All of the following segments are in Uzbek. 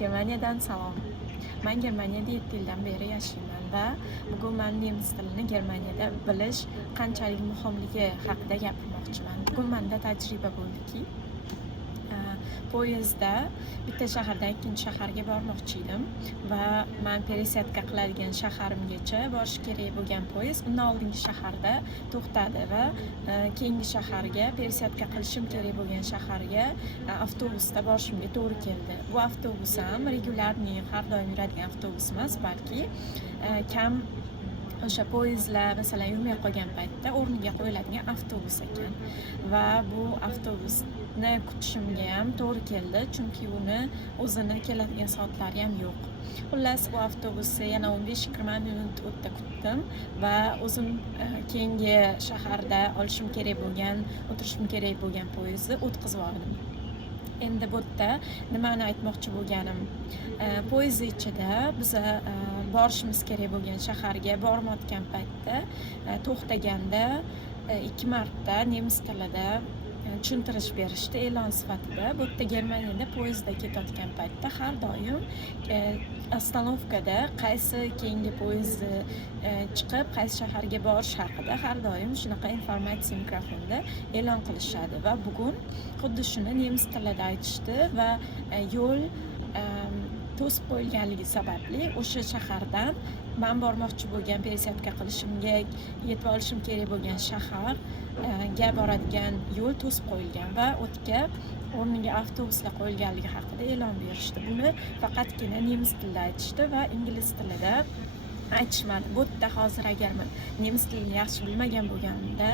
Germaniyadan salom. Men Germaniyada 7 yildan beri yashayman va bugun men nemis tilini Germaniyada bilish qanchalik muhimligi haqida gapirmoqchiman. Bugun menda tajriba bo'ldiki, poyezdda bitta shahardan ikkinchi shaharga bormoqchi edim va men пересадка qiladigan shaharimgacha borish kerak bo'lgan poyezd undan oldingi shaharda to'xtadi va keyingi shaharga пересадка qilishim kerak bo'lgan shaharga avtobusda borishimga to'g'ri keldi. Bu avtobus ham regularniy har doim yuradigan avtobus emas, balki kam o'sha poyezdlar masalan yurmay qolgan paytda o'rniga qo'yiladigan avtobus ekan va bu avtobusni kutishimga ham to'g'ri keldi, chunki uni o'zini keladigan soatlari ham yo'q. Xullas, bu avtobusni yana 15-20 minut o'tda kutdim va o'zim keyingi shaharda olishim kerak bo'lgan, o'tirishim kerak bo'lgan poyezdni o'tkazib oldim. Endi bu yerda nimani aytmoqchi bo'lganim, poyezd ichida biz borishimiz kerak bo'lgan shaharga bormayotgan paytda to'xtaganda 2 marta nemis tilida tushuntirish berishdi e'lon sifatida. Bu yerda Germaniyada poyezdda ketayotgan paytda har doim ostanovkada qaysi keyingi poyezd chiqib qaysi shaharga borish haqida har doim shunaqa informatsiya mikrofonda e'lon qilishadi va bugun xuddi shuni nemis tilida aytishdi va yo'l to'sib qo'yilganligi sababli o'sha shahardan men bormoqchi bo'lgan пересадка qilishimga yetib olishim kerak bo'lgan shaharga boradigan yo'l to'sib qo'yilgan va o'tga o'rniga avtobuslar qo'yilganligi haqida e'lon berishdi. Buni faqatgina nemis tilida aytishdi va ingliz tilida aytishmadi. Bu yerda hozir agar men nemis tilini yaxshi bilmagan bo'lganimda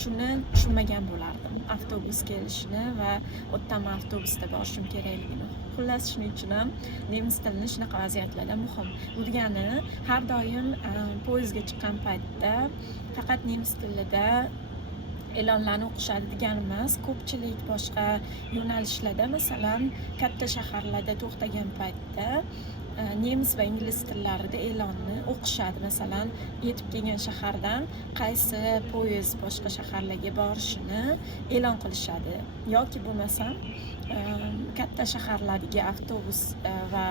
shuni tushunmagan bo'lardim. Avtobus kelishini va o'tdan avtobusda borishim kerakligini. Xullas, shuning uchun ham nemis tilini shunaqa vaziyatlarda muhim. Bu degani har doim poyezdga chiqqan paytda faqat nemis tilida e'lonlarni o'qishadi degani emas. Ko'pchilik boshqa yo'nalishlarda, masalan, katta shaharlarda to'xtagan paytda nemis va ingliz tillarida e'lonni o'qishadi. Masalan, yetib kelgan shahardan qaysi poyezd boshqa shaharlarga borishini e'lon qilishadi. Yoki bo'lmasam katta shaharlardagi avtobus va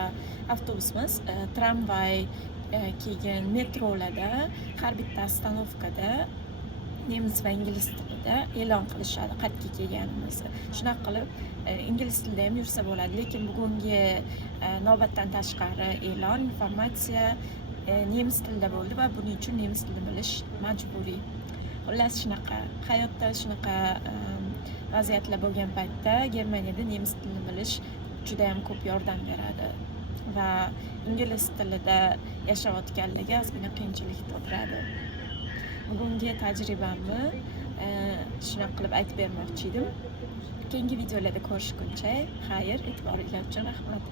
avtobus emas, tramvay, keyin metrolarda har bitta ostanovkada nemis va ingliz tilida e'lon qilishadi qayerga kelganimizni. Shunaqa qilib ingliz tilida ham yursa bo'ladi, lekin bugungi navbatdan tashqari e'lon, informatsiya nemis tilida bo'ldi va buning uchun nemis tilini bilish majburiy. Xullas, shunaqa hayotda shunaqa vaziyatlar bo'lgan paytda Germaniyada nemis tilini bilish juda ham ko'p yordam beradi va ingliz tilida yashayotganlarga ozgina qiyinchilik tug'diradi. Bugungi tajribamni shunaqa qilib aytib bermoqchi edim. Keyingi videolarda ko'rishguncha, xayr, e'tiboringlar uchun rahmat.